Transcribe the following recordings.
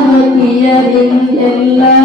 ಎಲ್ಲ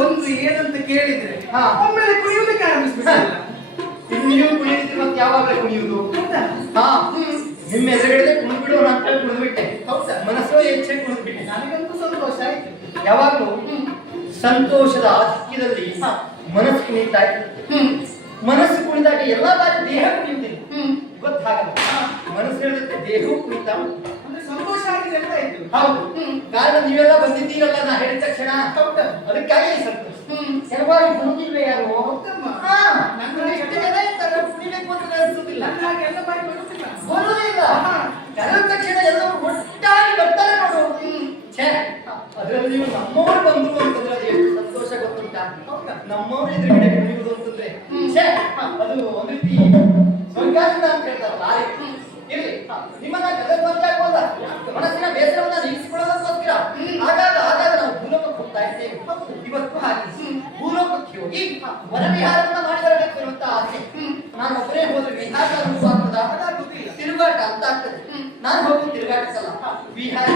ಒಂದು ಏನಂತ ಕೇಳಿದ್ರೆ ಒಮ್ಮೆಲೆ ಕುಣಿಯುವುದಕ್ಕೆ ಆರಂಭಿಸ್ಬಿಟ್ಟಲ್ಲ. ನೀವು ಕುಣಿಯುತ್ತಿದ್ರೆ ಮತ್ತೆ ಯಾವಾಗಲೇ ಕುಣಿಯುವುದು? ನಿಮ್ಮ ಎದುರುಗಡೆ ಕುಣಿದ್ಬಿಡೋಣ ಅಂತ ಹೇಳಿ ಕುಣಿದ್ಬಿಟ್ಟೆ. ಹೌದಾ? ಮನಸ್ಸು ಹೆಚ್ಚಾಗಿ ಕುಣಿದ್ಬಿಟ್ಟೆ. ನನಗಂತೂ ಸಂತೋಷ ಆಯ್ತು. ಯಾವಾಗಲೂ ಸಂತೋಷದ ಆಧಿಕ್ಯದಲ್ಲಿ ಮನಸ್ಸು ಕುಣಿತಾ ಇತ್ತು. ಮನಸ್ಸು ಕುಣಿದಾಗ ಎಲ್ಲಾ ಬಾರಿ ದೇಹ ಕುಣಿಯುತ್ತಿಲ್ಲ. ಗೊತ್ತಾಗಲ್ಲ. ಮನಸ್ಸು ಹೇಳಿದ್ರೆ ದೇಹವು ಕುಣಿತಾ ಅಂದ್ರೆ ಸಂತೋಷ ಆಗಿದೆ ಅಂತ ಆಯ್ತು. ಹೌದು. ಕಾರಣ ನೀವೆಲ್ಲ ಬಂದಿದ್ದೀರಲ್ಲ ನಾ ಹೇಳಿದ ತಕ್ಷಣ. ಅದಕ್ಕಾಗಿ ಸಂತೋಷ. ಕೆಲವಾಗಿ ಕುಣಿದಿಲ್ವೇ ಯಾರು? ಎಷ್ಟು ಜನ ಇರ್ತಾರೆ ಕುಣಿಬೇಕು ಅಂತ ಅನಿಸುವುದಿಲ್ಲ. ಎಲ್ಲ ಬಾರಿ ಬರುತ್ತಿಲ್ಲ. ಬರುವುದಿಲ್ಲ. ಕರೆದ ತಕ್ಷಣ ಎಲ್ಲರೂ ಒಟ್ಟಾಗಿ ಬರ್ತಾರೆ ನೋಡು. ಛೇ, ಅದ್ರಲ್ಲಿ ನೀವು ನಮ್ಮವ್ರು ಬಂದ್ರು ಅಂತಂದ್ರೆ ಅದು ಎಷ್ಟು ಸಂತೋಷ ಗೊತ್ತುಂಟಾ? ನಮ್ಮವ್ರ ಎದುರುಗಡೆ ಕುಣಿಯುವುದು ಅಂತಂದ್ರೆ ಛೇ, ಅದು ಒಂದ್ ರೀತಿ ಸ್ವರ್ಗಾನಂದ ಅಂತ ಹೇಳ್ತಾರಲ್ಲ. ಇರ್ಲಿ, ನಿಮ್ಮನ್ನ ಗದಗ ಬಂದ ಮನಸ್ಸಿನ ಬೇಸರವನ್ನ ನೀಗಿಸಿಕೊಳ್ಳೋದಕ್ಕೋಸ್ಕರ ಆಗಾಗ ನಾವು ಭೂಲೋಕಕ್ಕೆ ಹೋಗ್ತಾ ಇದ್ದೇವೆ. ಇವತ್ತು ಹಾಗೆ ಭೂಲೋಕಕ್ಕೆ ಹೋಗಿ ವನವಿಹಾರವನ್ನ ಮಾಡಿ ಬರಬೇಕು ಇರುವಂತ ಆಸೆ. ನಾನು ಒಬ್ಬರೇ ಹೋದ್ರೆ ವಿಹಾರ ಆಗ್ತದ, ತಿರುಗಾಟ ಅಂತ ಆಗ್ತದೆ. ನಾನು ಹೋಗುವ ತಿರುಗಾಟಕ್ಕಲ್ಲ, ವಿಹಾರ.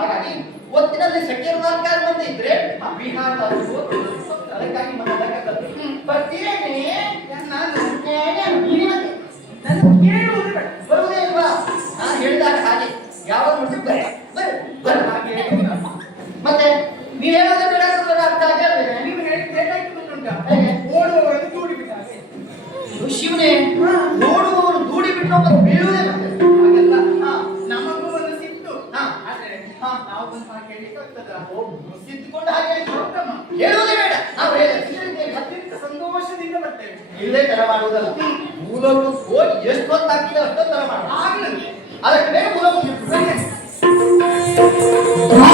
ಹಾಗಾಗಿ ಒತ್ತಿನಲ್ಲಿ ಸೆಕೆಂಡ್ ನಾಲ್ಕಾರು ಮಂದಿ ಇದ್ರೆ ವಿಹಾರದ ಅದಕ್ಕಾಗಿ ಬರ್ತೀರೇನೆ. ಬರುವುದೇ ಇಲ್ವಾ? ನಾನು ಹೇಳಿದಾಗ ಹಾಗೆ ಯಾವಾಗ ನೋಡಿ ಮತ್ತೆ ನೀವು ಹೇಳೋದೇ ಬೇಡ ಅರ್ಥ ಆಗಲ್ವೇ? ನೀವು ಹೇಳಿದ್ದು ಓಡುವವರನ್ನು ದೂಡಿ ಬಿಟ್ಟಾಗೆ. ಶಿವನೇ, ನೋಡುವವರು ದೂಡಿ ಬಿಟ್ಟು ಬೀಳುವುದೇ ಮತ್ತೆ ಹಾಗೆಲ್ಲ ನಮಗೂ ಒಂದು ಸಿಟ್ಟು. ಆದ್ರೆ ನಾವು ಒಂದು ಹಾಗೆ ಹೇಳಿಕ್ಕಾಗ್ತದ? ಸಿದ್ದುಕೊಂಡು ಹಾಗೆ ಹೇಳುವುದೇ ಬೇಡ. ನಾವು ಅತ್ಯಂತ ಸಂತೋಷದಿಂದ ಬರ್ತೇವೆ. ಇಲ್ಲೇ ತರ ಮಾಡುವುದಲ್ಲ. ಮೂಲೋಕಕ್ಕೆ ಹೋಗಿ ಎಷ್ಟು ಹೊತ್ತಾಗ್ತದೆ ಅಷ್ಟೊಂದು ತರ ಮಾಡೋದು. ಅದಕ್ಕೆ ಬೇಗ ಮೂಲೋಕ ಆ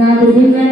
Now